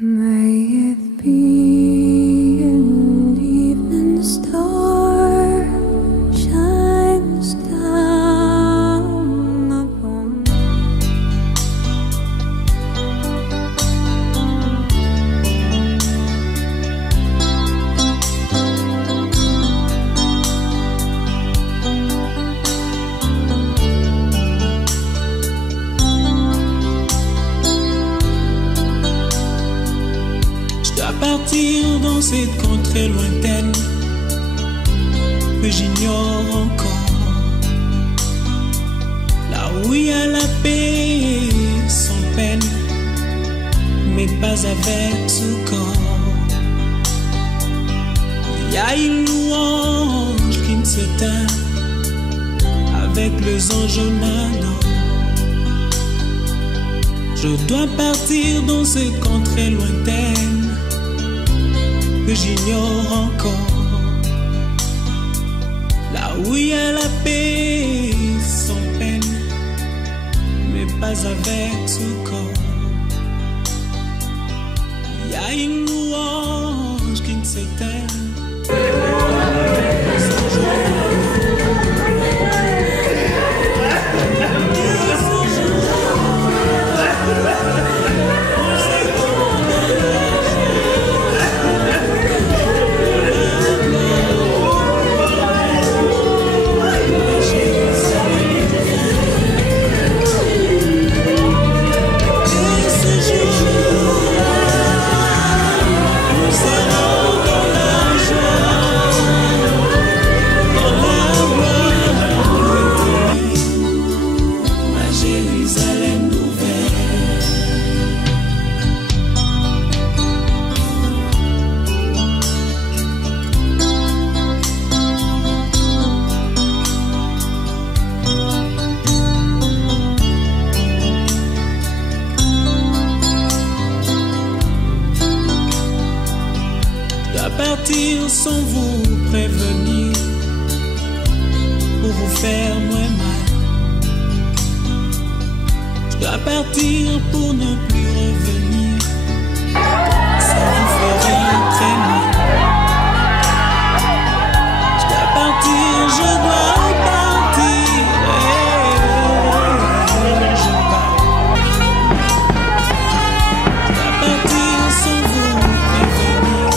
May it be an evening star shines down upon partir dans cette contrée lointaine que j'ignore encore, là où il y a la paix sans peine, mais pas avec ce corps. Il y a une louange qui ne s'éteint avec les anges manants. Je dois partir dans cette contrée lointaine que j'ignore encore, là où il y a la paix sans peine, mais pas avec ce corps. Il y a une louange qui ne s'éteint. Partir sans vous prévenir pour vous faire moins mal. Je dois partir pour ne plus revenir, ça vous fera très mal. Je dois partir, je dois partir, je pars. Je dois partir sans vous prévenir.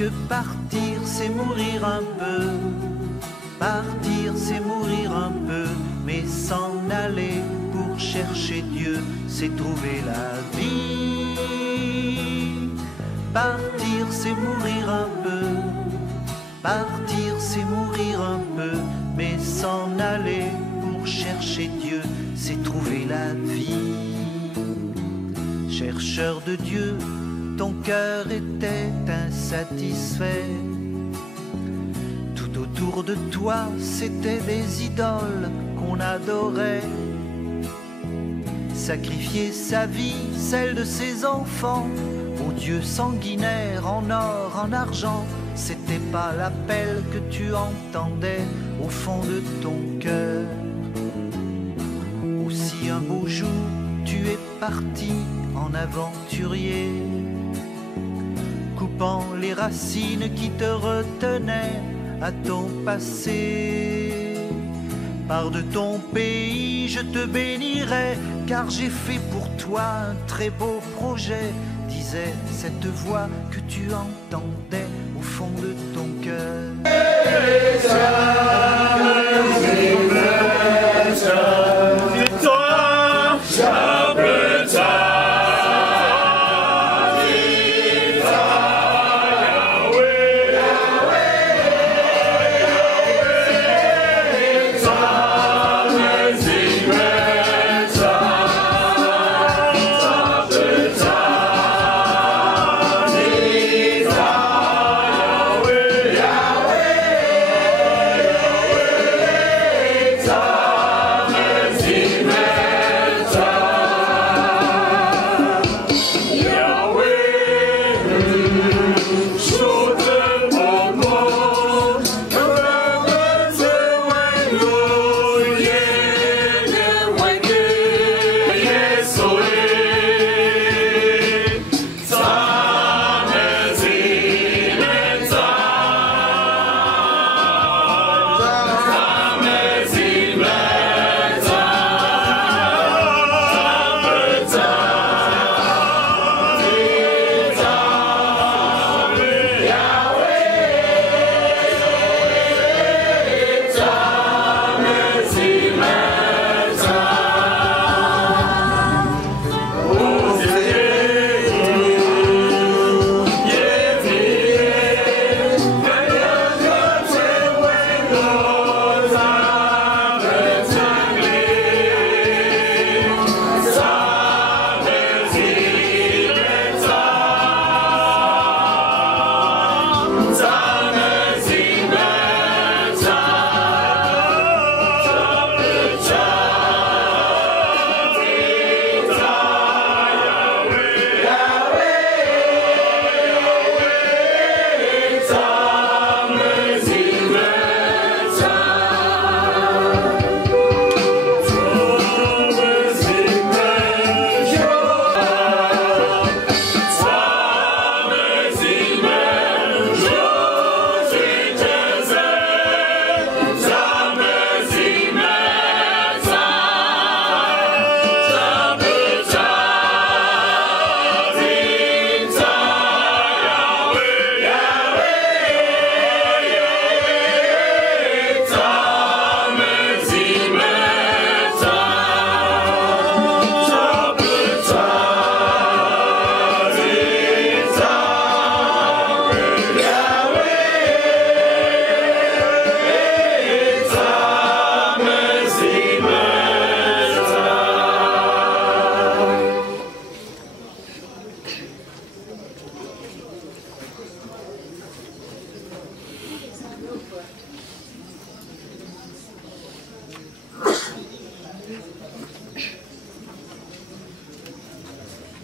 que partir c'est mourir un peu. Partir c'est mourir un peu, mais s'en aller pour chercher Dieu, c'est trouver la vie. Partir c'est mourir un peu. Partir c'est mourir un peu, mais s'en aller pour chercher Dieu, c'est trouver la vie. Chercheur de Dieu, ton cœur était insatisfait. Tout autour de toi, c'était des idoles qu'on adorait. Sacrifier sa vie, celle de ses enfants, au Dieu sanguinaire en or, en argent, c'était pas l'appel que tu entendais au fond de ton cœur. Aussi un beau jour, tu es parti en aventurier, coupant les racines qui te retenaient à ton passé. Pars de ton pays, je te bénirai, car j'ai fait pour toi un très beau projet, disait cette voix que tu entendais au fond de ton cœur.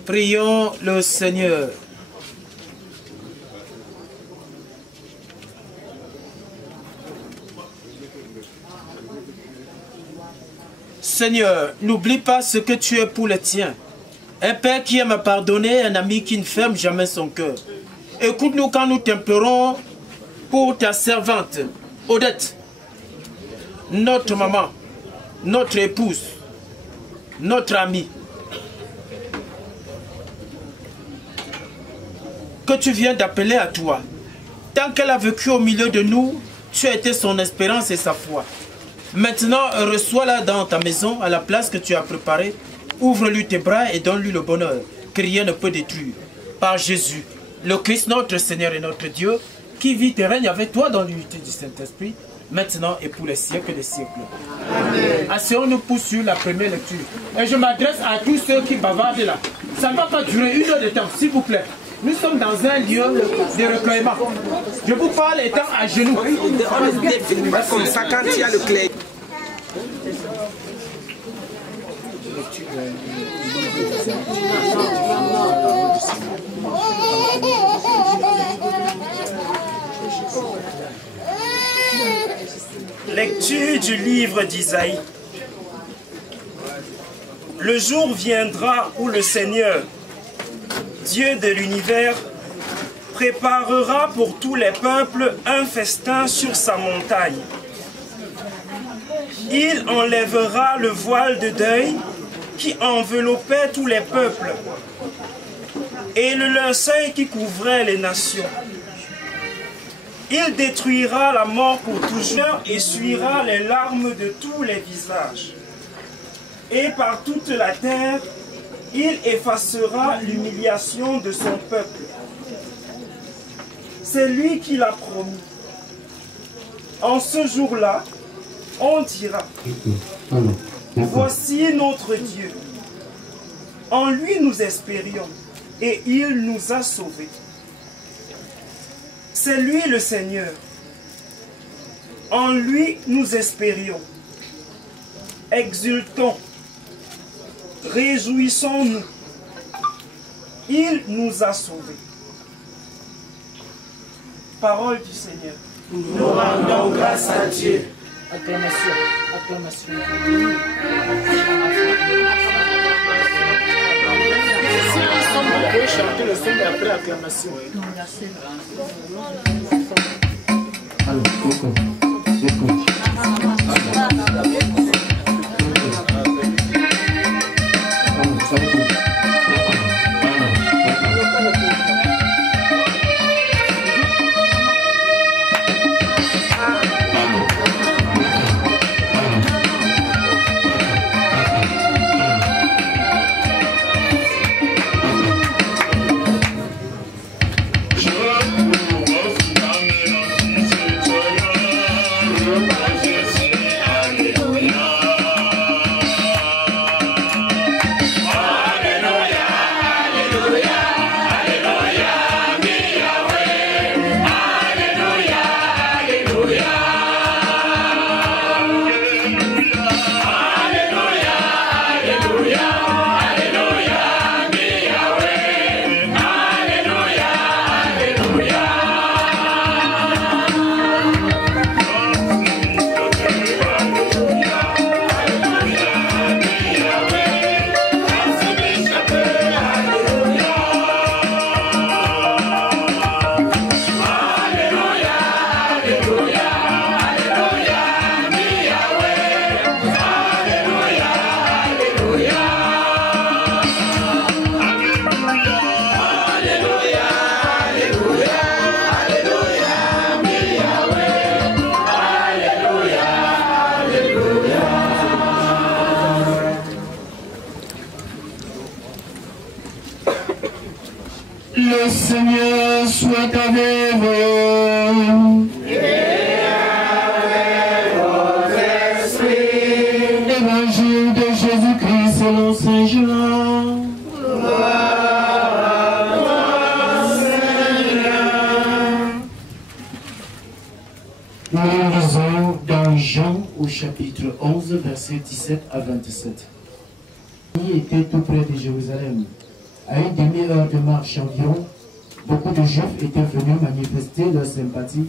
Prions le Seigneur. Seigneur, n'oublie pas ce que tu es pour les tiens. Un père qui aime pardonner, un ami qui ne ferme jamais son cœur. Écoute-nous quand nous t'implorons pour ta servante, Odette, notre maman, notre épouse, notre amie. Que tu viens d'appeler à toi. Tant qu'elle a vécu au milieu de nous, tu as été son espérance et sa foi. Maintenant, reçois-la dans ta maison, à la place que tu as préparée. Ouvre-lui tes bras et donne-lui le bonheur que rien ne peut détruire. Par Jésus, le Christ, notre Seigneur et notre Dieu, qui vit et règne avec toi dans l'unité du Saint-Esprit, maintenant et pour les siècles des siècles. Asseyons-nous pour sur la première lecture. Et je m'adresse à tous ceux qui bavardent là. Ça ne va pas durer 1 heure de temps, s'il vous plaît. Nous sommes dans un lieu de recueillement. Je vous parle étant à genoux. Comme ça quand il y a le clé. Lecture du livre d'Isaïe. Le jour viendra où le Seigneur, Dieu de l'univers, préparera pour tous les peuples un festin sur sa montagne. Il enlèvera le voile de deuil qui enveloppait tous les peuples et le linceul qui couvrait les nations. Il détruira la mort pour toujours et essuiera les larmes de tous les visages. Et par toute la terre, il effacera l'humiliation de son peuple. C'est lui qui l'a promis. En ce jour-là, on dira, voici notre Dieu. En lui nous espérions et il nous a sauvés. C'est lui le Seigneur. En lui nous espérions. Exultons. Réjouissons-nous. Il nous a sauvés. Parole du Seigneur. Nous rendons grâce à Dieu. Acclamation, acclamation. Si ensemble vous pouvez chanter le son d'après acclamation. Alors, écoute. Le Seigneur soit avec vous. Et avec votre esprit. Évangile de Jésus-Christ selon Saint Jean. Gloire à toi, Seigneur. Nous lisons dans Jean au chapitre 11, versets 17 à 27. Il était tout près de Jérusalem. À une demi-heure de marche environ, beaucoup de Juifs étaient venus manifester leur sympathie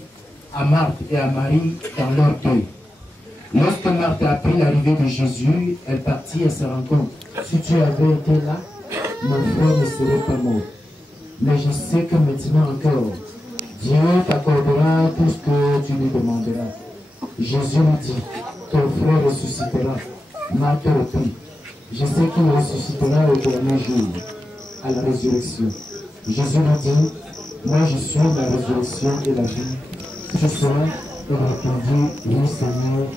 à Marthe et à Marie dans leur deuil. Lorsque Marthe a appris l'arrivée de Jésus, elle partit à sa rencontre. Si tu avais été là, mon frère ne serait pas mort. Mais je sais que maintenant encore, Dieu t'accordera tout ce que tu lui demanderas. Jésus lui dit, ton frère ressuscitera. Marthe reprit, je sais qu'il ressuscitera au dernier jour, à la résurrection. Jésus lui dit, Moi je suis la résurrection et la vie. Ce soir, il répondit, oui Seigneur,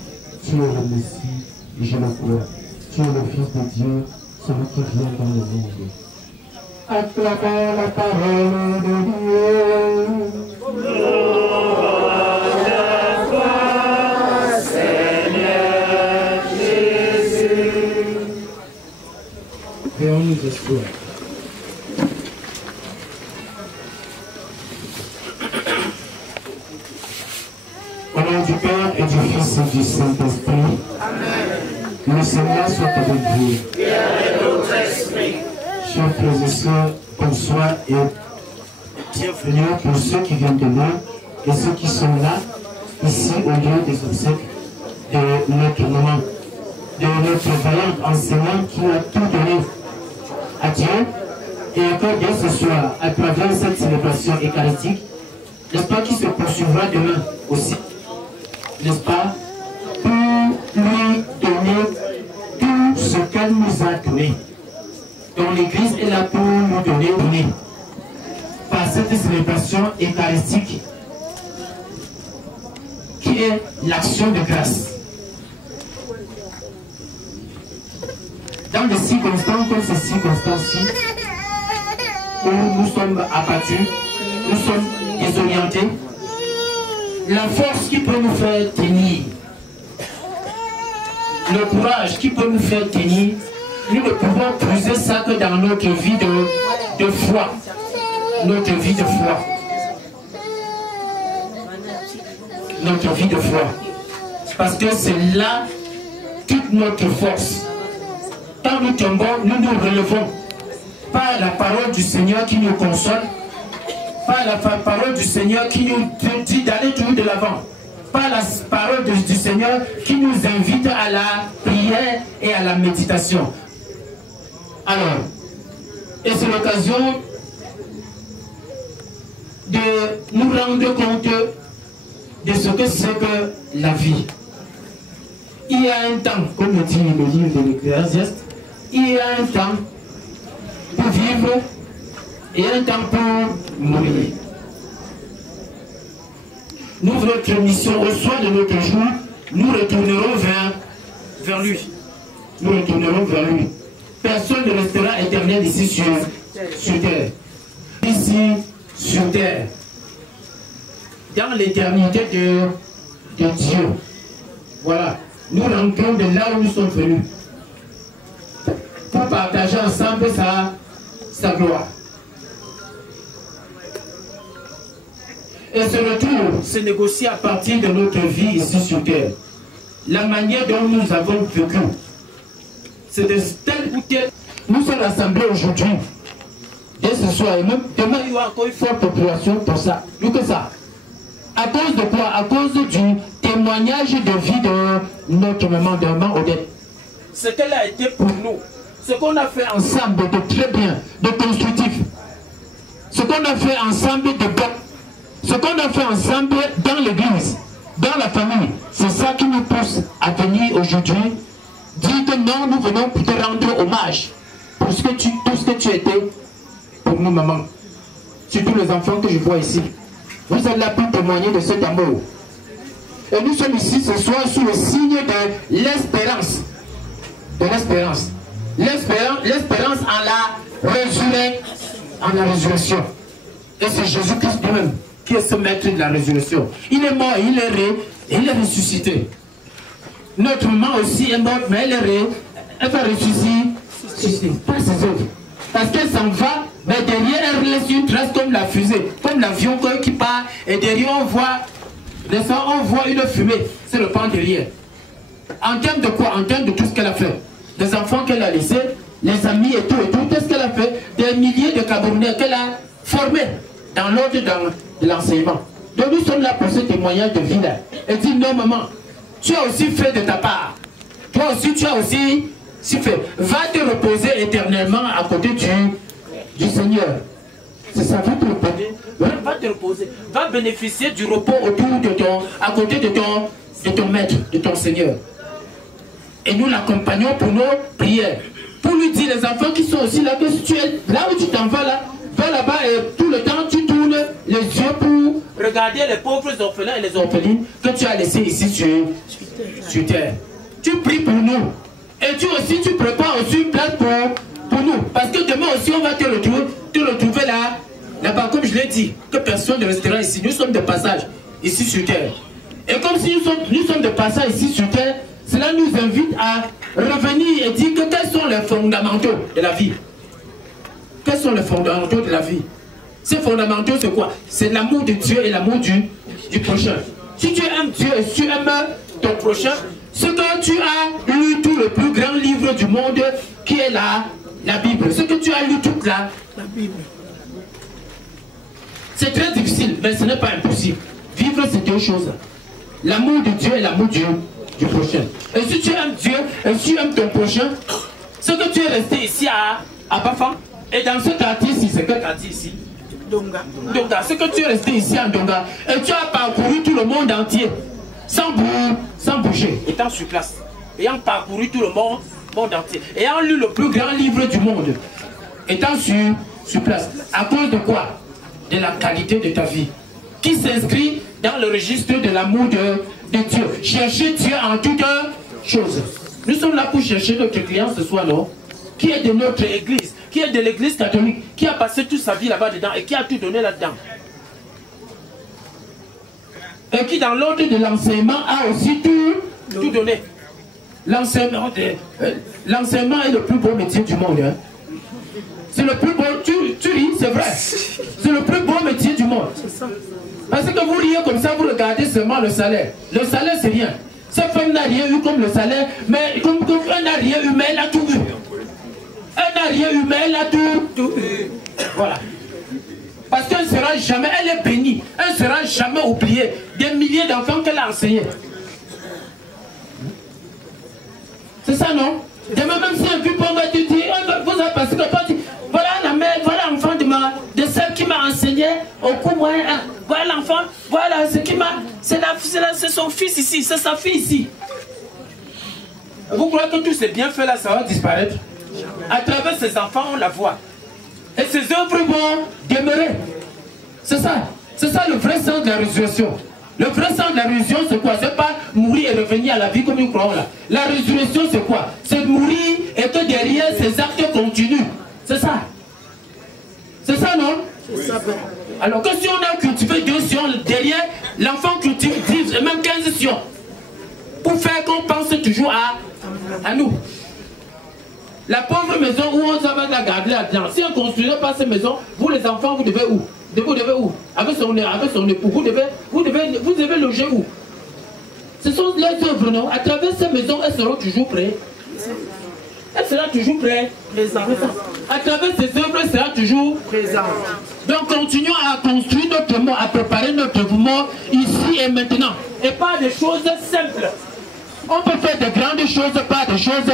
tu es le Messie, et je le crois. Tu es le Fils de Dieu, celui qui vient dans le monde. Acclamons la parole de Dieu. Seigneur Jésus. Créons-nous espoir. Au nom du Père et du Fils et du Saint-Esprit. Amen. Le Seigneur soit avec vous. Et avec votre esprit. Chers frères et sœurs, bonsoir et bienvenue pour ceux qui viennent de loin et ceux qui sont là, ici au lieu des obsèques de notre maman, de notre vaillante enseignante qui a tout donné à Dieu et encore bien ce soir à travers cette célébration eucharistique, n'est-ce pas, qui se poursuivra demain aussi, n'est-ce pas, pour lui donner tout ce qu'elle nous a donné. Donc l'Église est là pour nous donner par cette célébration eucharistique qui est l'action de grâce. Dans des circonstances comme ces circonstances-ci, où nous sommes abattus, nous sommes désorientés, la force qui peut nous faire tenir, le courage qui peut nous faire tenir, nous ne pouvons puiser ça que dans notre vie de foi. Notre vie de foi. Notre vie de foi. Parce que c'est là toute notre force. Quand nous tombons, nous nous relevons par la parole du Seigneur qui nous console, par la parole du Seigneur qui nous dit d'aller toujours de l'avant, par la parole du Seigneur qui nous invite à la prière et à la méditation. Alors, et c'est l'occasion de nous rendre compte de ce que c'est que la vie. Il y a un temps, comme le dit le livre de l'Ecclésiaste, il y a un temps pour vivre et un temps pour mourir. Nous, notre mission, au soir de notre jour, nous retournerons vers lui. Nous retournerons vers lui. Personne ne restera éternel ici sur terre. Ici, sur terre. Dans l'éternité de Dieu. Voilà. Nous rentrons de là où nous sommes venus. Pour partager ensemble sa gloire. Et ce retour se négocie à partir de notre vie ici sur terre. La manière dont nous avons vécu. C'est de tel ou tel. Nous sommes rassemblés aujourd'hui. Et ce soir, et même demain, il y aura encore une forte population pour ça. Plus que ça. À cause de quoi? À cause du témoignage de vie de notre maman, de maman Odette. Ce qu'elle a été pour nous. Ce qu'on a fait ensemble de très bien, de constructif. Ce qu'on a fait ensemble de bon. Ce qu'on a fait ensemble dans l'église, dans la famille. C'est ça qui nous pousse à venir aujourd'hui. Dire que non, nous venons pour te rendre hommage pour tout ce que tu étais pour nous, maman. Surtout les enfants que je vois ici. Vous êtes là pour témoigner de cet amour. Et nous sommes ici ce soir sous le signe de l'espérance. De l'espérance. L'espérance en la résurrection. Et c'est Jésus-Christ lui-même qui est ce maître de la résurrection. Il est mort, il est ré, et il est ressuscité. Notre maman aussi est morte, mais elle va ressusciter. Pas ses autres. Parce qu'elle s'en va, mais derrière elle laisse une trace comme la fusée, comme l'avion qui part, et derrière on voit une fumée. C'est le pan derrière. En termes de quoi? En termes de tout ce qu'elle a fait. Des enfants qu'elle a laissés, les amis et tout, qu'est-ce qu'elle a fait? Des milliers de Camerounais qu'elle a formés dans l'ordre de l'enseignement. Donc nous sommes là pour ce témoignage de vie là. Et dit non maman, tu as aussi fait de ta part. Toi aussi tu as aussi fait. Va te reposer éternellement à côté du Seigneur. C'est ça, va te reposer. Va te reposer. Va bénéficier du repos à côté de ton maître, de ton Seigneur. Et nous l'accompagnons pour nos prières. Pour lui dire, les enfants qui sont aussi là, que si tu es là où tu t'en vas là, vas là-bas et tout le temps tu tournes les yeux pour regarder les pauvres orphelins et les orphelines que tu as laissés ici sur terre. Tu pries pour nous. Et tu aussi, tu prépares aussi une place pour nous. Parce que demain aussi, on va te retrouver là-bas, comme je l'ai dit, que personne ne restera ici. Nous sommes de passage ici sur terre. Et comme si nous sommes de passage ici sur terre, cela nous invite à revenir et dire que quels sont les fondamentaux de la vie. Quels sont les fondamentaux de la vie? Ces fondamentaux, c'est quoi? C'est l'amour de Dieu et l'amour du prochain. Si tu aimes Dieu et si tu aimes ton prochain, ce que tu as lu tout le plus grand livre du monde, qui est la Bible. Ce que tu as lu toute la Bible. C'est très difficile, mais ce n'est pas impossible. Vivre, c'est deux choses. L'amour de Dieu et l'amour du prochain. Et si tu aimes Dieu et si tu aimes ton prochain, ce que tu es resté ici à Bafang, et dans ce quartier-ci, c'est quel quartier ici? Donga. Donga. Ce que tu es resté ici en Donga, et tu as parcouru tout le monde entier, sans bouger, étant sur place, ayant parcouru tout le monde entier, ayant lu le plus grand livre du monde, étant sur place. À cause de quoi? De la qualité de ta vie, qui s'inscrit dans le registre de l'amour de Dieu. Chercher Dieu en toutes choses. Nous sommes là pour chercher notre client ce soir, non? Qui est de notre église, qui est de l'église catholique, qui a passé toute sa vie là-bas dedans et qui a tout donné là-dedans. Et qui dans l'ordre de l'enseignement a aussi tout donné. L'enseignement est le plus beau métier du monde. Hein? C'est le plus beau, tu ris, c'est vrai. C'est le plus beau métier du monde. Parce que vous riez comme ça, vous regardez seulement le salaire. Le salaire, c'est rien. Cette femme n'a rien eu comme le salaire, mais comme elle n'a rien eu, mais elle a tout eu. Elle n'a rien eu, mais elle a tout eu. Voilà. Parce qu'elle ne sera jamais, elle est bénie. Elle ne sera jamais oubliée. Des milliers d'enfants qu'elle a enseignés. C'est ça, non? Demain, même si un pupille va te dire, vous avez passé le temps, voilà la mère, voilà l'enfant de celle qui m'a enseigné au cours moyen. Voilà l'enfant, voilà ce qui m'a. C'est son fils ici, c'est sa fille ici. Vous croyez que tous ces bienfaits là, ça va disparaître? À travers ces enfants, on la voit. Et ces œuvres vont demeurer. C'est ça. C'est ça le vrai sens de la résurrection. Le vrai sens de la résurrection, c'est quoi? C'est pas mourir et revenir à la vie comme nous croyons là. La résurrection, c'est quoi? C'est mourir et que derrière, ces actes continuent. C'est ça. C'est ça, non? C'est ça. Alors que si on a cultivé 2 sions, derrière, l'enfant cultive 10 et même 15 sions. Pour faire qu'on pense toujours à nous. La pauvre maison où on va la garder là-dedans. Si on ne construisait pas cette maison, vous les enfants, vous devez où? Vous devez où? Avec son époux, vous devez loger où? Ce sont les œuvres, non? À travers ces maisons, elles seront toujours prêtes. Elle sera toujours prête. À travers ces œuvres, elle sera toujours présente. Donc continuons à construire notre mort, à préparer notre mort ici et maintenant. Et pas des choses simples. On peut faire de grandes choses, pas des choses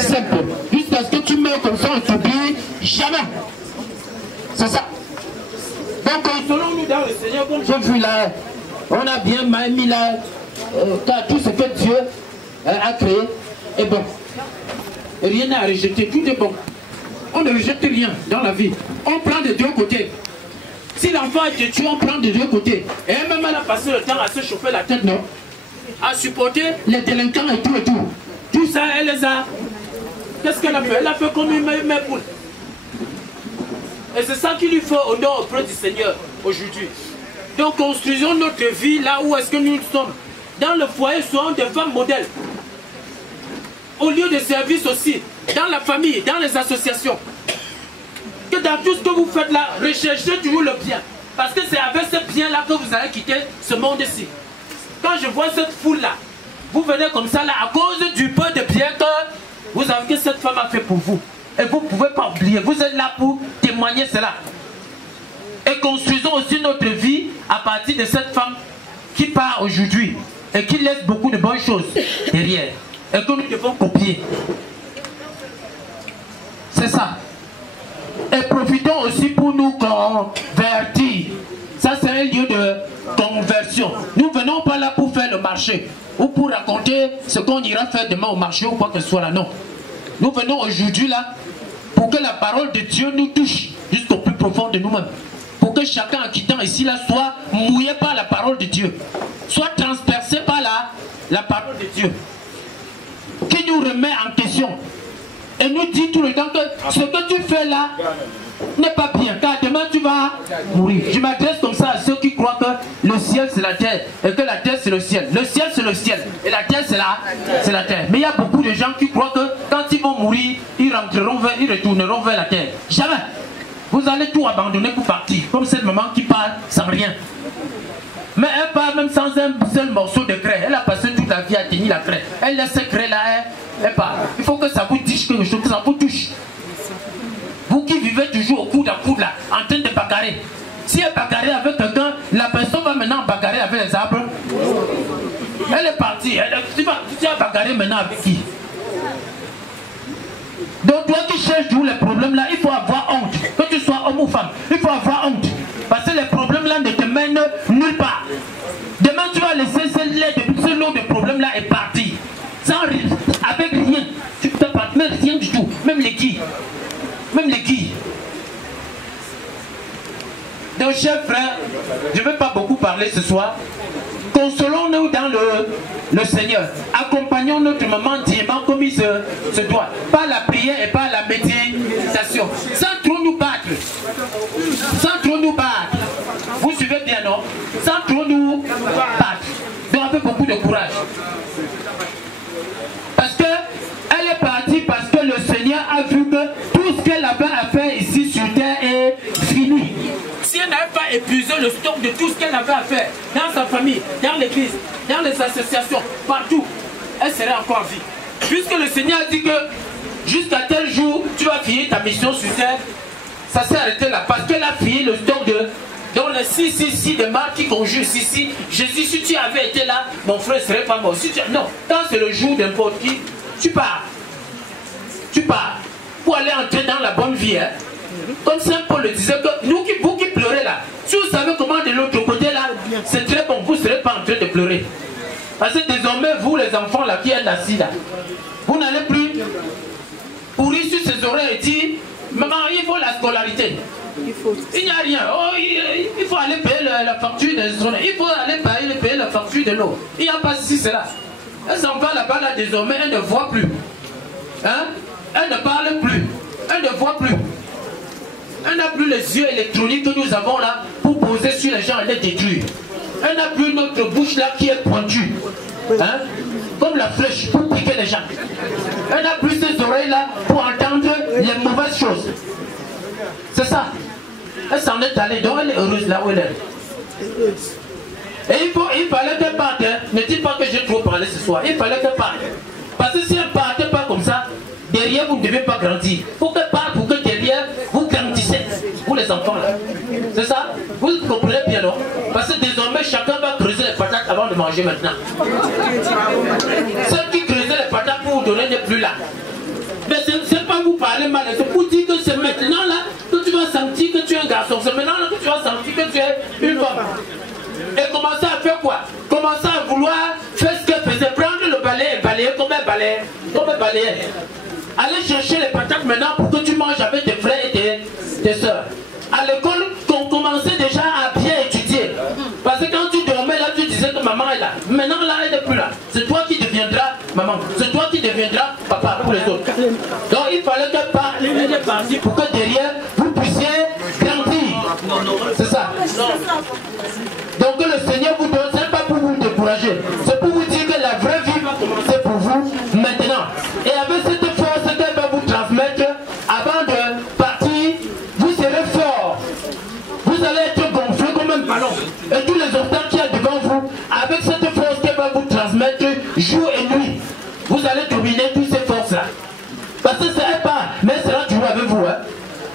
simples. Jusqu'à ce que tu meurs comme ça, on ne t'oublie jamais. C'est ça. Donc consolons-nous dans le Seigneur, comme j'ai vu là, on a bien mis là, tout ce que Dieu a créé est bon. Rien à rejeter, tout est bon. On ne rejette rien dans la vie. On prend des deux côtés. Si l'enfant est tué, on prend des deux côtés. Et même elle a passé le temps à se chauffer la tête, non? À supporter les délinquants et tout et tout. Tout ça, elle les a. Qu'est-ce qu'elle a fait? Elle a fait comme une poule. Et c'est ça qu'il lui faut honneur auprès du Seigneur aujourd'hui. Donc construisons notre vie là où est-ce que nous sommes. Dans le foyer, soyons des femmes modèles. Au lieu de service aussi, dans la famille, dans les associations. Que dans tout ce que vous faites là, recherchez toujours le bien. Parce que c'est avec ce bien-là que vous allez quitter ce monde-ci. Quand je vois cette foule-là, vous venez comme ça là, à cause du peu de bien que vous avez que cette femme a fait pour vous. Et vous ne pouvez pas oublier, vous êtes là pour témoigner cela. Et construisons aussi notre vie à partir de cette femme qui part aujourd'hui et qui laisse beaucoup de bonnes choses derrière. Et que nous devons copier. C'est ça. Et profitons aussi pour nous convertir. Ça, c'est un lieu de conversion. Nous ne venons pas là pour faire le marché ou pour raconter ce qu'on ira faire demain au marché ou quoi que ce soit là. Non. Nous venons aujourd'hui là pour que la parole de Dieu nous touche jusqu'au plus profond de nous-mêmes. Pour que chacun en quittant ici là soit mouillé par la parole de Dieu. Soit transpercé par la parole de Dieu. Qui nous remet en question. Et nous dit tout le temps que ce que tu fais là n'est pas bien, car demain tu vas mourir. Je m'adresse comme ça à ceux qui croient que le ciel c'est la terre et que la terre c'est le ciel. Le ciel c'est le ciel et la terre c'est la terre. Mais il y a beaucoup de gens qui croient que quand ils vont mourir, ils retourneront vers la terre. Jamais. Vous allez tout abandonner pour partir, comme cette maman qui part sans rien. Mais elle part même sans un seul morceau de craie. Elle a passé toute la vie à tenir la craie. Elle laisse cette craie là, elle part. Il faut que ça vous touche quelque chose, que ça vous touche. Vous qui vivez toujours au coude à coude là, en train de bagarrer. Si elle bagarre avec quelqu'un, la personne va maintenant bagarrer avec les arbres. Elle est partie. Tu vas bagarrer maintenant avec qui? Donc toi qui cherches tous les problèmes là, il faut avoir honte. Que tu sois homme ou femme, il faut avoir honte. Parce que les problèmes là ne te mènent nulle part. Demain tu vas laisser ce lot de problèmes là et partir. Sans rien, avec rien. Tu peux pas, même rien du tout. Même les quilles. Même les quilles. Donc chers frères, je ne vais pas beaucoup parler ce soir. Consolons-nous dans le Seigneur. Accompagnons notre maman diamant comme il se doit. Par la prière et par la méditation. Sans trop nous battre. Sans trop nous battre. Vous suivez bien, non? Sans trop nous battre. Donc avec beaucoup de courage. Parce que elle est partie parce que le Seigneur a vu que tout ce qu'elle avait à faire ici sur terre est fini. Si elle n'avait pas épuisé le stock de tout ce qu'elle avait à faire dans sa famille, dans l'église, dans les associations, partout, elle serait encore en vie. Puisque le Seigneur a dit que jusqu'à tel jour, tu vas finir ta mission sur terre, ça s'est arrêté là. Parce qu'elle a fini le stock de... Dans les 6 de Marc qui conjure 6. Jésus, si tu avais été là, mon frère ne serait pas mort. Si tu... Non, quand c'est le jour n'importe qui, tu pars. Tu pars. Pour aller entrer dans la bonne vie. Hein. Comme Saint Paul le disait, que vous qui pleurez là, si vous savez comment de l'autre côté là, c'est très bon, vous ne serez pas en train de pleurer. Parce que désormais, vous les enfants là qui êtes assis là, vous n'allez plus pourrir sur ses oreilles et dire, maman, il faut la scolarité. Il n'y a rien. Oh, il faut aller payer la facture des zones. Il faut aller payer la facture de l'eau. Il n'y a pas ceci, cela. Elle s'en va là-bas là désormais, elle ne voit plus. Hein? Elle ne parle plus. Elle ne voit plus. Elle n'a plus les yeux électroniques que nous avons là pour poser sur les gens et les détruire. Elle n'a plus notre bouche là qui est pointue. Hein? Comme la flèche pour piquer les gens. Elle n'a plus ses oreilles là pour entendre les mauvaises choses. C'est ça. Elle s'en est allée, donc elle est heureuse là où elle est. Et il fallait qu'elle parte. Hein. Ne dites pas que j'ai trop parlé ce soir. Il fallait qu'elle parte. Parce que si elle ne partait pas comme ça, derrière vous ne devez pas grandir. Il faut qu'elle parte pour que derrière vous grandissez. Vous les enfants là. C'est ça? Vous comprenez bien, non? Parce que désormais chacun va creuser les patates avant de manger maintenant. Ceux qui creusaient les patates pour vous donner n'est plus là. Mais ce n'est pas vous parler mal, c'est pour dire que c'est maintenant là que tu vas sentir que tu es un garçon. C'est maintenant là que tu vas sentir que tu es une femme. Et commencer à faire quoi? Commencer à vouloir faire ce qu'elle faisait. Prendre le balai et balayer comme elle balayait. Comme elle balayait. Aller chercher les patates maintenant pour que tu manges avec tes frères et tes soeurs. À l'école, on commençait déjà à bien étudier. Parce que quand tu dormais là, tu disais que maman est là. Maintenant là, elle n'est plus là. C'est toi qui deviendras maman. C'est toi qui deviendras papa pour les autres. Donc il fallait qu'elle parte. Elle est partie pour que derrière, vous puissiez grandir. C'est ça. Donc que le Seigneur vous donne, ce n'est pas pour vous décourager. C'est pour vous dire que la vraie vie va commencer pour vous maintenant. Et avec cette force qu'elle va vous transmettre, avant de partir, vous serez fort. Vous allez être gonflé comme un ballon. Et tous les obstacles qu'il y a devant vous, avec cette force qu'elle va vous transmettre jour et nuit, vous allez dominer toutes ces forces-là. Parce que ça n'est pas, mais elle sera toujours avec vous. Hein.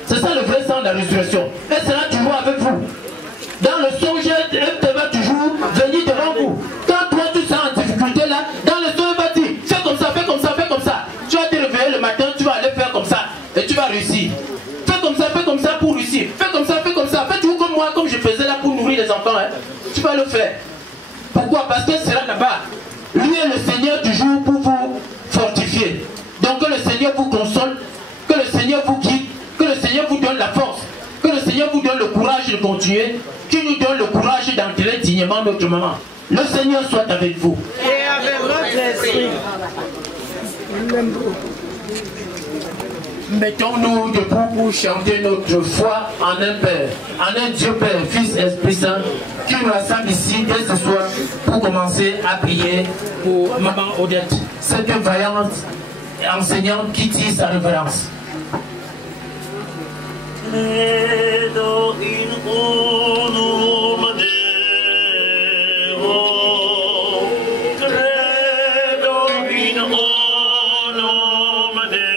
C'est ça le vrai sens de la résurrection. Elle sera toujours avec vous. Dans le songe, elle te va toujours venir devant vous. Quand toi tu sens en difficulté là, dans le songe, elle va dire, fais comme ça, fais comme ça, fais comme ça. Tu vas te réveiller le matin, tu vas aller faire comme ça. Et tu vas réussir. Fais comme ça pour réussir. Fais comme ça, fais comme ça. Fais toujours comme moi, comme je faisais là pour nourrir les enfants. Hein. Tu vas le faire. Pourquoi? Parce qu'elle sera là-bas. Lui est le Seigneur du jour pour vous fortifier. Donc que le Seigneur vous console, que le Seigneur vous guide, que le Seigneur vous donne la force, que le Seigneur dignement notre maman. Le Seigneur soit avec vous. Et avec votre esprit. Mettons-nous debout pour chanter notre foi en un Père, en un Dieu Père, Fils, Esprit Saint, qui nous rassemble ici dès ce soir pour commencer à prier pour Maman Odette, cette vaillante enseignante qui tire sa révérence. Credo in unum Deo, credo in unum Deo,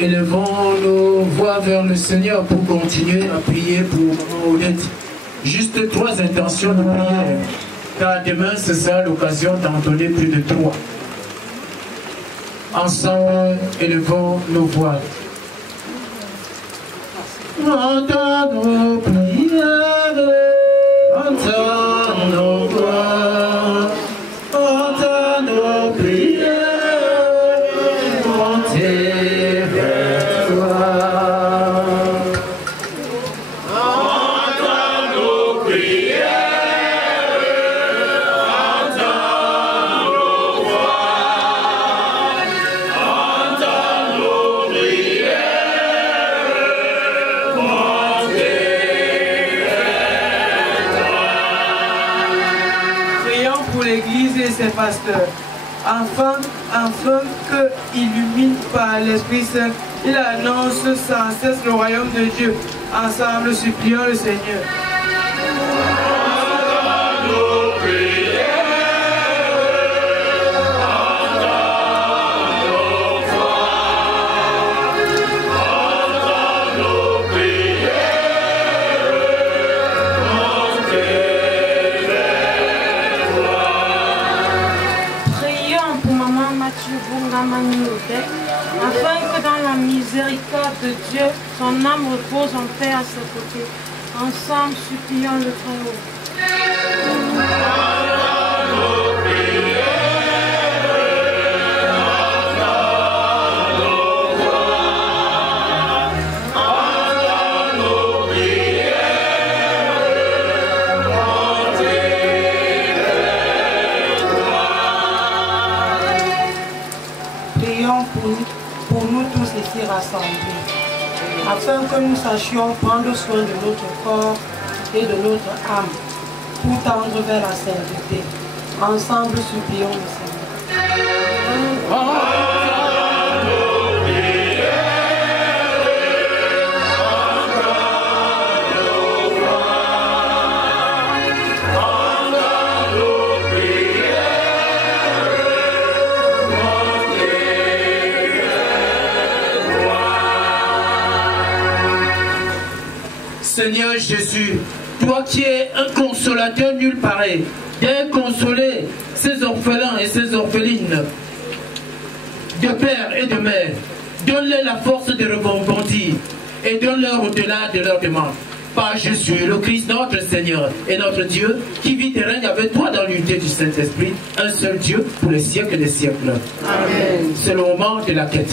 Élevons nos voix vers le Seigneur pour continuer à prier pour Maman Odette. Juste 3 intentions de prière, car demain ce sera l'occasion d'en donner plus de 3. Ensemble, élevons nos voix. Entends nos prières, entends nos voix, entends nos prières, montez vers toi. entends nos prières, entends nos voix, entends nos prières, montez vers pasteurs, afin que, illumine par l'Esprit Saint, il annonce sans cesse le royaume de Dieu. Ensemble, supplions le Seigneur. Afin que dans la miséricorde de Dieu, son âme repose en paix à ses côtés. Ensemble, supplions le Très-Haut. Pour nous tous ici rassemblés, afin que nous sachions prendre soin de notre corps et de notre âme, pour tendre vers la sainteté. Ensemble, supplions le Seigneur. Seigneur Jésus, toi qui es un consolateur nul pareil, viens consoler ces orphelins et ces orphelines de père et de mère. Donne-leur la force de rebondir et donne-leur au-delà de leurs demandes. Par Jésus, le Christ, notre Seigneur et notre Dieu, qui vit et règne avec toi dans l'unité du Saint-Esprit, un seul Dieu pour les siècles des siècles. Amen. C'est le moment de la quête.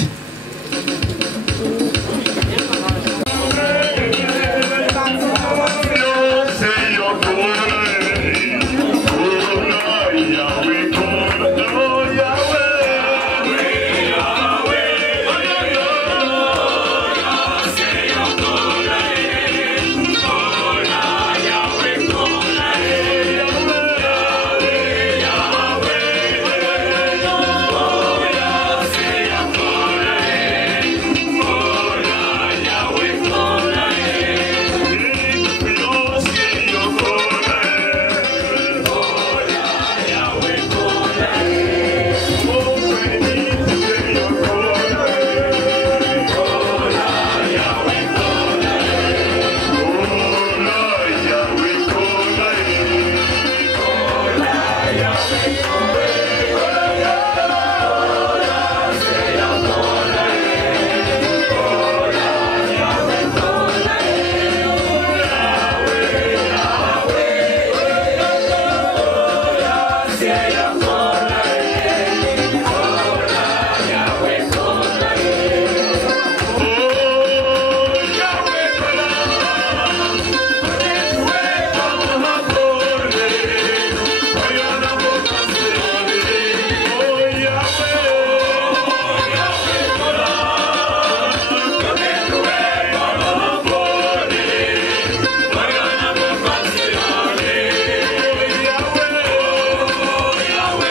Yahweh,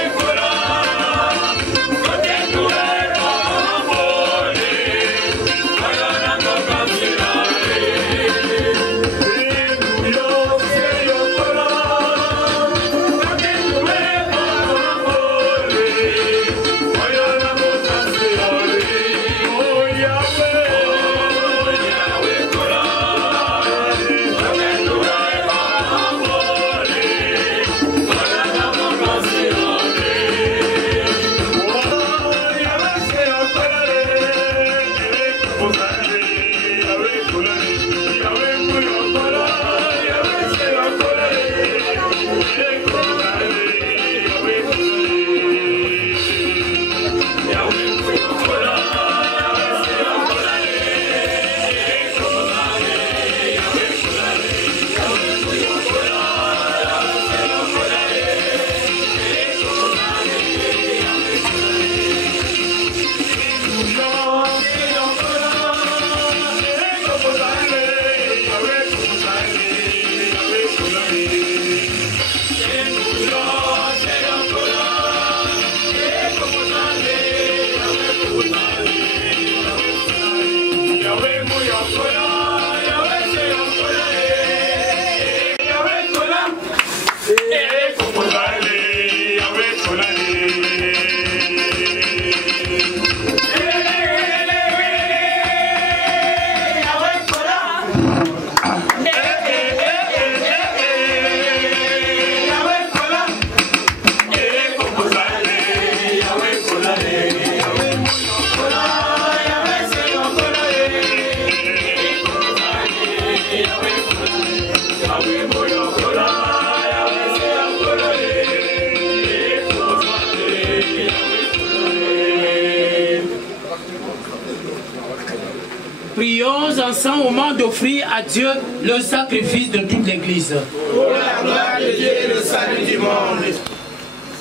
Prions ensemble au moment d'offrir à Dieu le sacrifice de toute l'Église. Pour la gloire de Dieu et le salut du monde.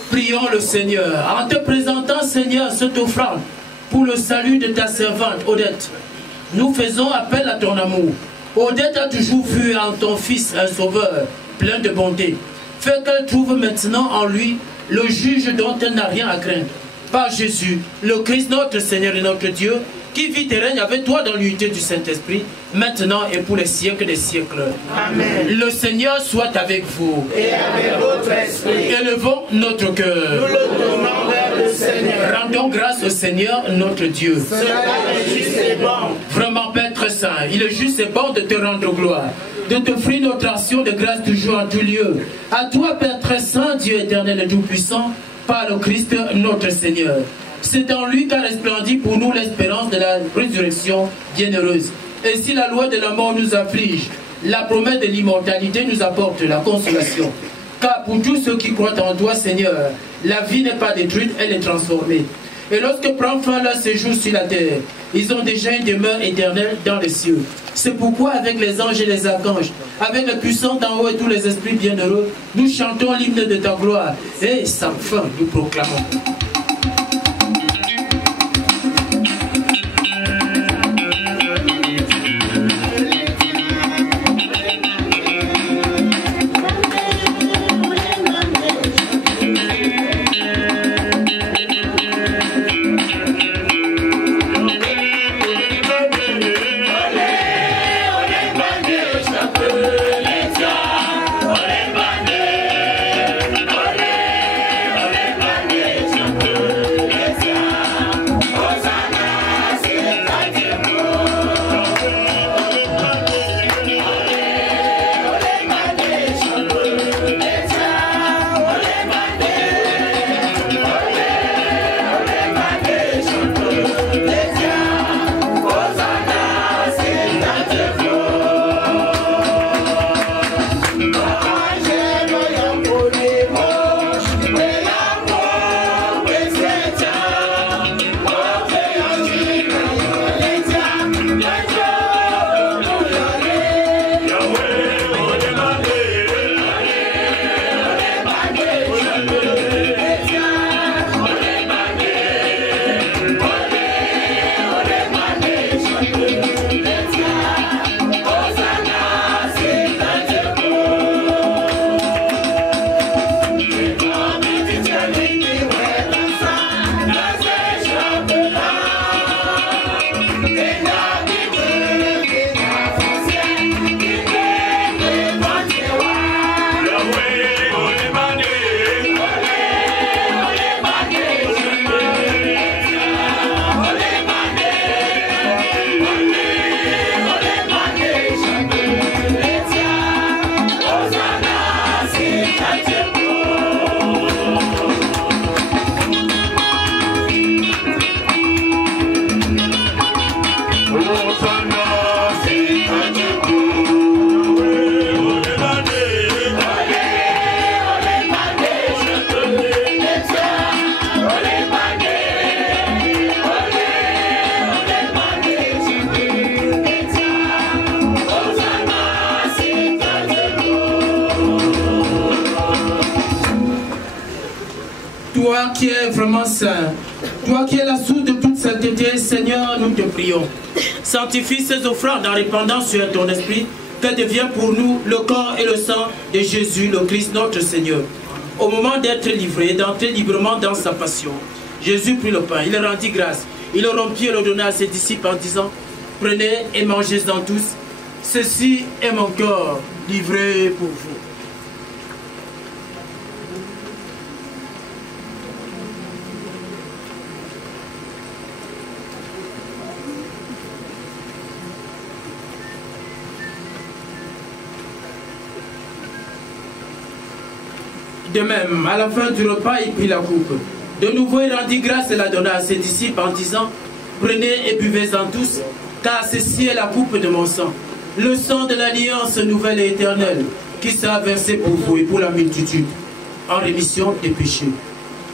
Prions le Seigneur, en te présentant, Seigneur, cette offrande pour le salut de ta servante, Odette. Nous faisons appel à ton amour. Odette a toujours vu en ton Fils un sauveur, plein de bonté. Fais qu'elle trouve maintenant en lui le juge dont elle n'a rien à craindre. Par Jésus, le Christ, notre Seigneur et notre Dieu, qui vit et règne avec toi dans l'unité du Saint-Esprit, maintenant et pour les siècles des siècles. Amen. Le Seigneur soit avec vous. Et avec votre esprit. Élevons notre cœur. Nous le tournons vers le Seigneur. Rendons grâce au Seigneur, notre Dieu. Cela est juste et bon. Vraiment, Père très saint, il est juste et bon de te rendre gloire, de t'offrir notre action de grâce toujours en tout lieu. À toi, Père très saint, Dieu éternel et tout-puissant, par le Christ, notre Seigneur. C'est en lui qu'a resplendi pour nous l'espérance de la résurrection bienheureuse. Et si la loi de la mort nous afflige, la promesse de l'immortalité nous apporte la consolation. Car pour tous ceux qui croient en toi, Seigneur, la vie n'est pas détruite, elle est transformée. Et lorsque prend fin leur séjour sur la terre, ils ont déjà une demeure éternelle dans les cieux. C'est pourquoi avec les anges et les archanges, avec les puissants d'en haut et tous les esprits bienheureux, nous chantons l'hymne de ta gloire. Et sans fin, nous proclamons. Toi qui es vraiment saint, toi qui es la source de toute sainteté, Seigneur, nous te prions. Sanctifie ces offrandes en répandant sur ton esprit, qu'elle devienne pour nous le corps et le sang de Jésus, le Christ, notre Seigneur. Au moment d'être livré, d'entrer librement dans sa passion, Jésus prit le pain, il rendit grâce, il le rompit et le donna à ses disciples en disant, prenez et mangez-en tous, ceci est mon corps livré pour vous. De même, à la fin du repas, il prit la coupe. De nouveau, il rendit grâce et la donna à ses disciples en disant, prenez et buvez-en tous, car ceci est la coupe de mon sang, le sang de l'alliance nouvelle et éternelle, qui sera versé pour vous et pour la multitude, en rémission des péchés.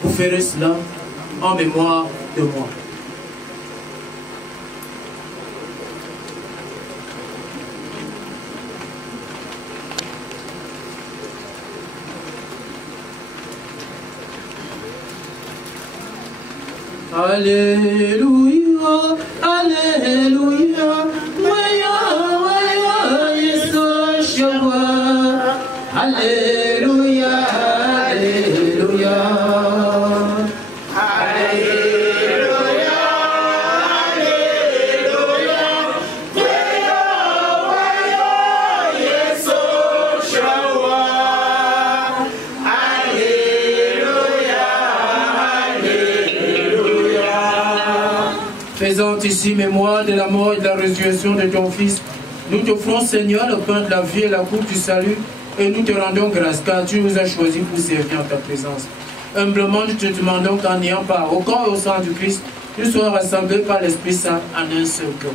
Vous ferez cela en mémoire de moi. Alléluia, Alléluia, Waya, Waya, Yeshua, Alléluia, Alléluia. Faisant ici mémoire de la mort et de la résurrection de ton Fils, nous t'offrons, Seigneur, le pain de la vie et la coupe du salut, et nous te rendons grâce, car tu nous as choisis pour servir en ta présence. Humblement, nous te demandons qu'en ayant part au corps et au sang du Christ, nous soyons rassemblés par l'Esprit Saint en un seul cœur.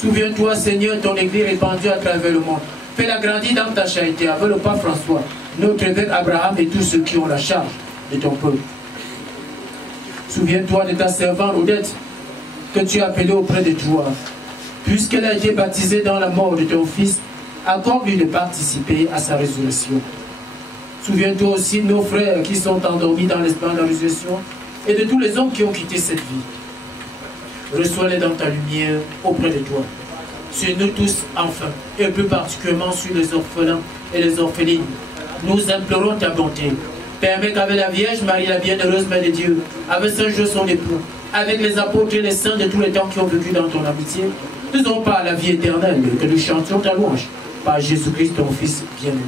Souviens-toi, Seigneur, ton Église répandue à travers le monde. Fais-la grandir dans ta charité avec le pape François, notre évêque Abraham et tous ceux qui ont la charge de ton peuple. Souviens-toi de ta servante Odette, que tu as appelée auprès de toi. Puisqu'elle a été baptisée dans la mort de ton Fils, accorde-lui de participer à sa résurrection. Souviens-toi aussi de nos frères qui sont endormis dans l'espoir de la résurrection et de tous les hommes qui ont quitté cette vie. Reçois-les dans ta lumière auprès de toi. Sur nous tous, enfin, et plus particulièrement sur les orphelins et les orphelines. Nous implorons ta bonté. Permets qu'avec la Vierge Marie, la bienheureuse Mère de Dieu, avec Saint Joseph son époux, avec les apôtres et les saints de tous les temps qui ont vécu dans ton amitié, nous n'aurons pas la vie éternelle, que nous chantions ta louange par Jésus-Christ, ton Fils bien-aimé.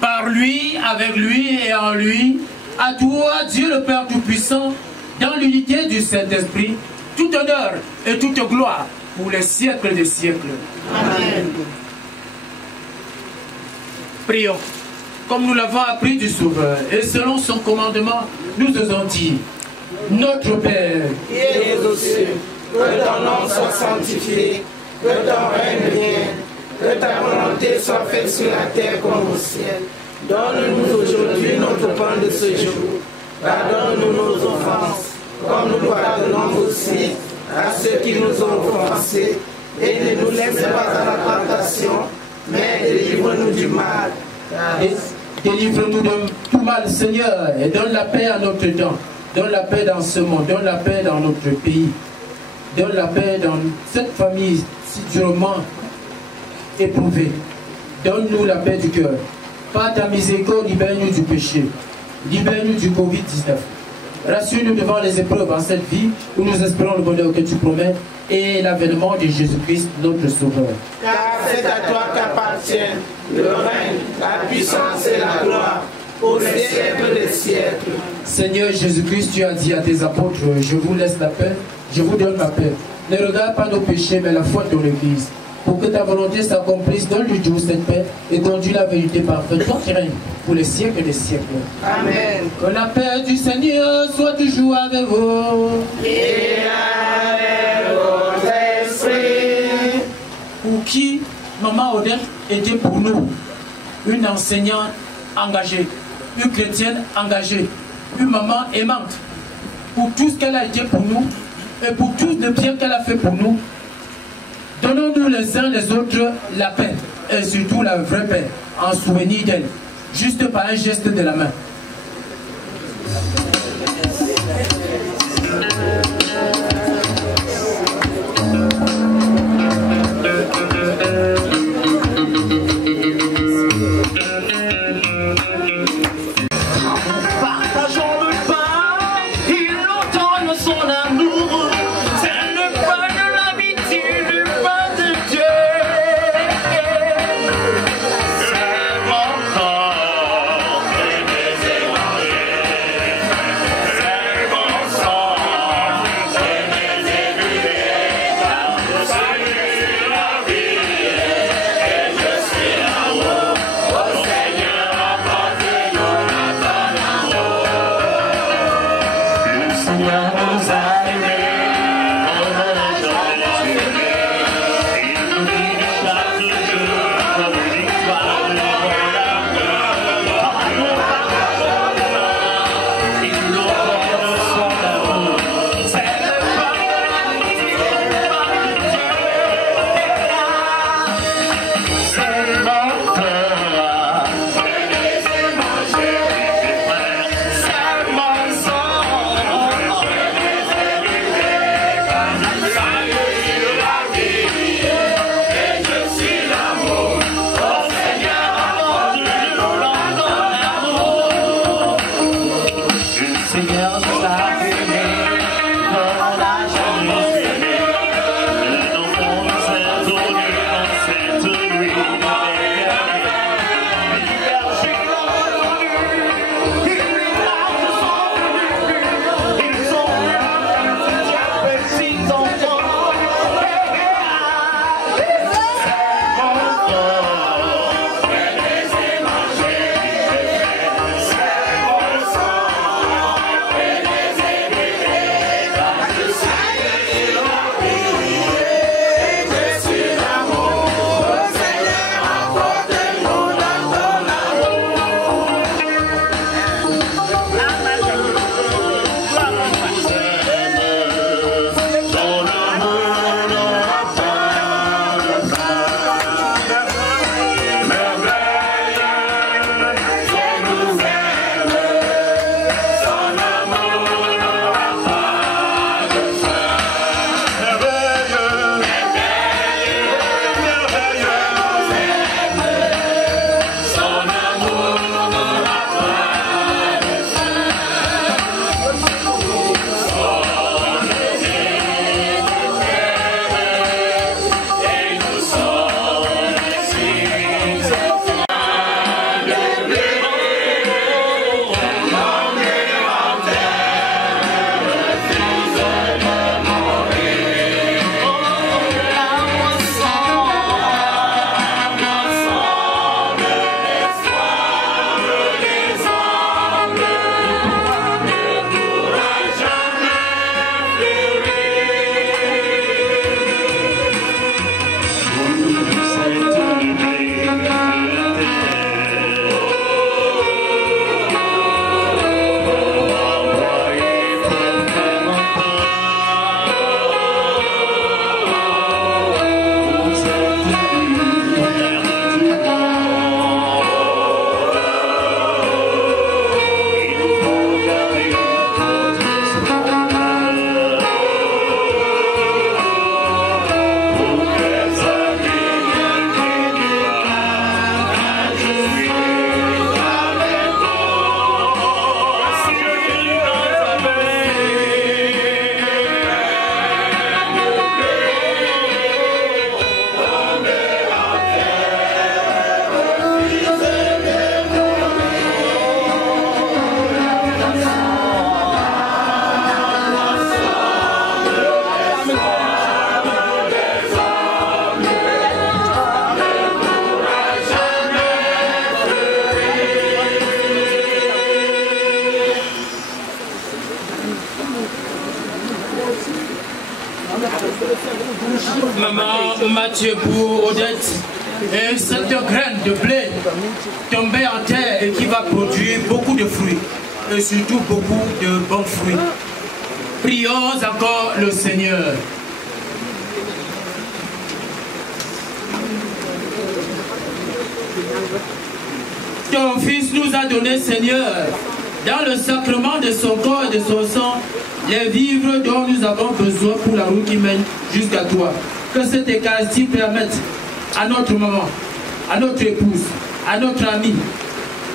Par lui, avec lui et en lui, à toi, Dieu le Père Tout-Puissant, dans l'unité du Saint-Esprit, tout honneur et toute gloire pour les siècles des siècles. Amen. Prions. Comme nous l'avons appris du Sauveur, et selon son commandement, nous osons dire, notre Père, qui es aux cieux, que ton nom soit sanctifié, que ton règne vienne, que ta volonté soit faite sur la terre comme au ciel. Donne-nous aujourd'hui notre pain de ce jour. Pardonne-nous nos offenses, comme nous pardonnons aussi à ceux qui nous ont offensés, et ne nous laisse pas à la tentation, mais délivre-nous du mal. Délivre-nous de tout mal, Seigneur, et donne la paix à notre temps. Donne la paix dans ce monde, donne la paix dans notre pays. Donne la paix dans cette famille si durement éprouvée. Donne-nous la paix du cœur. Par ta miséricorde, libère-nous du péché. Libère-nous du Covid-19. Rassure-nous devant les épreuves en cette vie où nous espérons le bonheur que tu promets et l'avènement de Jésus-Christ, notre Sauveur. Car c'est à toi qu'appartiennent le règne, la puissance et la gloire pour les siècles des siècles. Seigneur Jésus-Christ, tu as dit à tes apôtres, je vous laisse la paix, je vous donne la paix. Ne regarde pas nos péchés, mais la foi de ton Église. Pour que ta volonté s'accomplisse, donne-lui Dieu cette paix et conduis la vérité parfaite, toi qui règne pour les siècles des siècles. Amen. Que la paix du Seigneur soit toujours avec vous. Et avec votre esprit. Pour qui Maman Odette était pour nous une enseignante engagée, une chrétienne engagée, une maman aimante. Pour tout ce qu'elle a été pour nous et pour tout le bien qu'elle a fait pour nous, donnons-nous les uns les autres la paix et surtout la vraie paix en souvenir d'elle, juste par un geste de la main. Mathieu pour Odette. Et cette graine de blé tombée en terre et qui va produire beaucoup de fruits. Et surtout beaucoup de bons fruits. Prions encore le Seigneur. Ton Fils nous a donné, Seigneur, dans le sacrement de son corps et de son sang, les vivres dont nous avons besoin pour la route qui mène jusqu'à toi. Que cette Eucharistie permette à notre maman, à notre épouse, à notre amie,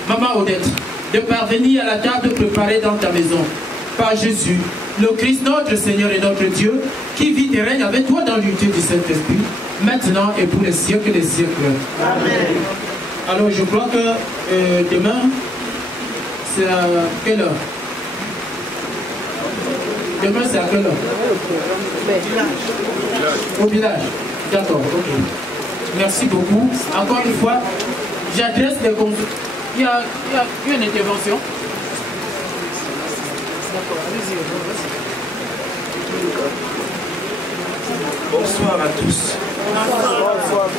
Maman Odette, de parvenir à la table préparée dans ta maison. Par Jésus, le Christ, notre Seigneur et notre Dieu, qui vit et règne avec toi dans l'unité du Saint-Esprit, maintenant et pour les siècles des siècles. Amen. Alors je crois que demain, c'est à quelle heure? Demain c'est à quelle heure? Au village. D'accord, ok. Merci beaucoup. Encore une fois, j'adresse les consultations. Il y a une intervention. D'accord, allez-y. Bonsoir à tous. Bonsoir.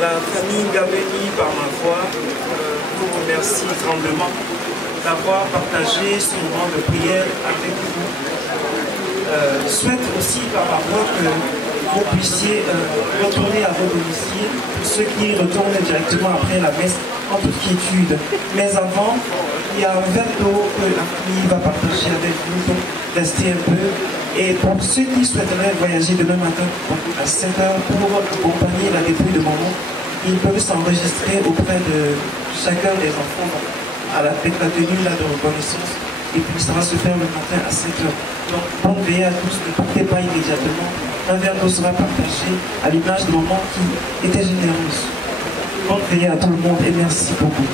La famille Gabeni, par ma voix, vous remercie grandement d'avoir partagé ce moment de prière avec vous. Souhaite aussi par ma voix que vous puissiez retourner à vos domiciles, ceux qui retournent directement après la messe en toute quiétude. Mais avant, il y a un verre d'eau que la famille va partager avec vous, donc restez un peu. Et pour ceux qui souhaiteraient voyager demain matin à 7 h pour accompagner la dépouille de maman, ils peuvent s'enregistrer auprès de chacun des enfants avec la tenue là, de reconnaissance. Et puis ça va se faire le matin à 7 h. Donc bonne veillée à tous, ne partez pas immédiatement. Un verre d'eau sera partagé à l'image de maman qui était généreuse. Bonne veillée à tout le monde et merci beaucoup.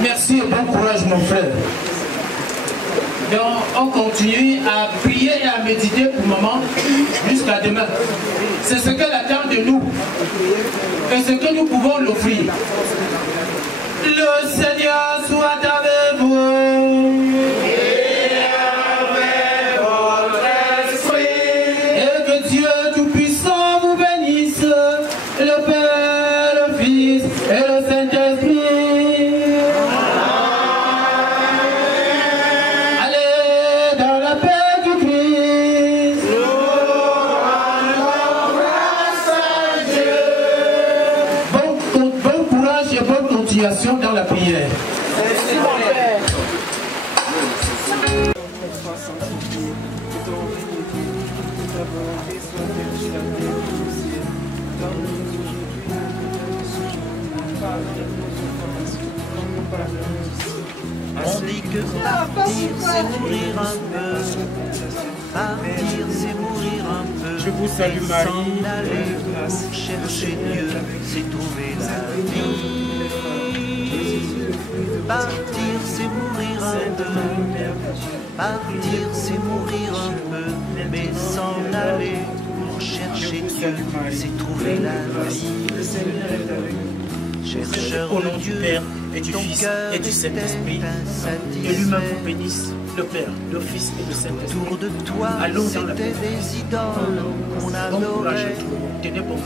Merci et bon courage mon frère. Donc on continue à prier et à méditer pour maman jusqu'à demain. C'est ce qu'elle attend de nous. Et ce que nous pouvons l'offrir. Le Seigneur soit avec vous. Et avec votre esprit. Et que Dieu Tout-Puissant vous bénisse, le Père, le Fils et le Saint-Esprit. Allez dans la paix du Christ. Nous rendons grâce à Dieu. Bon courage et bonne continuation dans la prière. Merci mon Père. On dit que partir c'est mourir un peu. Partir c'est mourir un peu. Je vous salue Marie. S'en aller pour chercher Dieu, c'est trouver la vie. Partir c'est mourir un peu. Partir c'est mourir un peu. Mais s'en aller pour chercher Dieu, c'est trouver la vie. Chercheur Au nom du Père et du Fils et du Saint-Esprit, que lui-même vous bénisse, le Père, le Fils et le Saint-Esprit. Autour de toi, allons dans la paix. des idoles, on Bon courage adorait. à tout le monde. Tenez bon.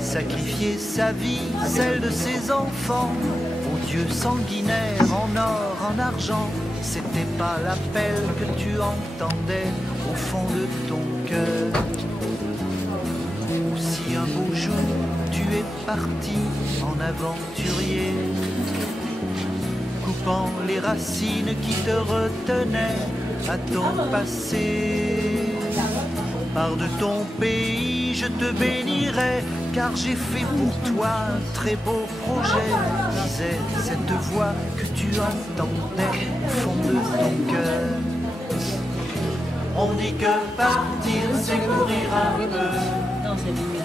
Sacrifier sa vie, celle de ses enfants, au Dieu sanguinaire, en or, en argent. C'était pas l'appel que tu entendais au fond de ton cœur. Ou si un beau jour tu es parti en aventurier, coupant les racines qui te retenaient à ton passé. Pars de ton pays, je te bénirai, car j'ai fait pour toi un très beau projet, disait cette voix que tu entendais au fond de ton cœur. On dit que partir c'est mourir un peu.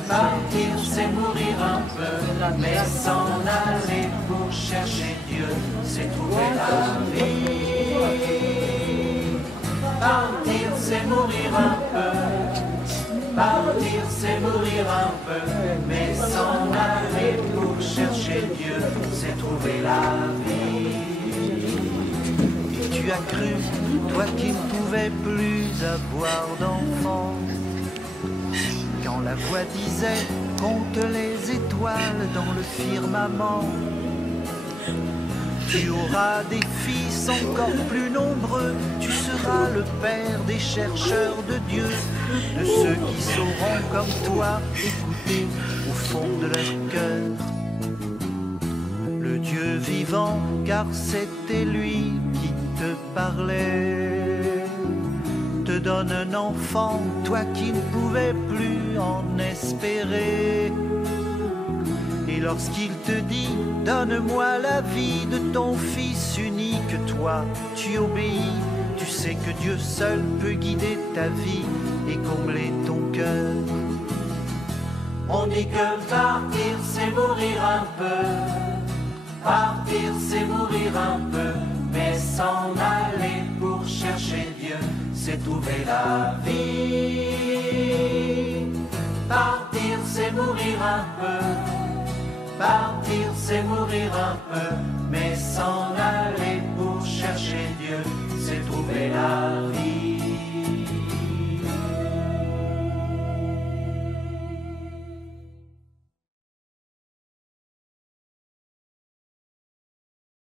Partir c'est mourir un peu, mais s'en aller pour chercher Dieu, c'est trouver la vie. Partir c'est mourir un peu, partir c'est mourir un peu, mais s'en aller pour chercher Dieu, c'est trouver la vie. Et tu as cru, toi qui ne pouvais plus avoir d'enfant, La voix disait, compte les étoiles dans le firmament. Tu auras des fils encore plus nombreux, tu seras le père des chercheurs de Dieu, de ceux qui sauront comme toi écouter au fond de leur cœur le Dieu vivant, car c'était lui qui te parlait. Te donne un enfant, toi qui ne pouvais plus en espérer. Et lorsqu'il te dit, donne-moi la vie de ton fils unique, toi, tu obéis. Tu sais que Dieu seul peut guider ta vie et combler ton cœur. On dit que partir, c'est mourir un peu. Partir, c'est mourir un peu. Mais s'en aller pour chercher Dieu, c'est trouver la vie. Partir, c'est mourir un peu. Partir, c'est mourir un peu, mais s'en aller pour chercher Dieu,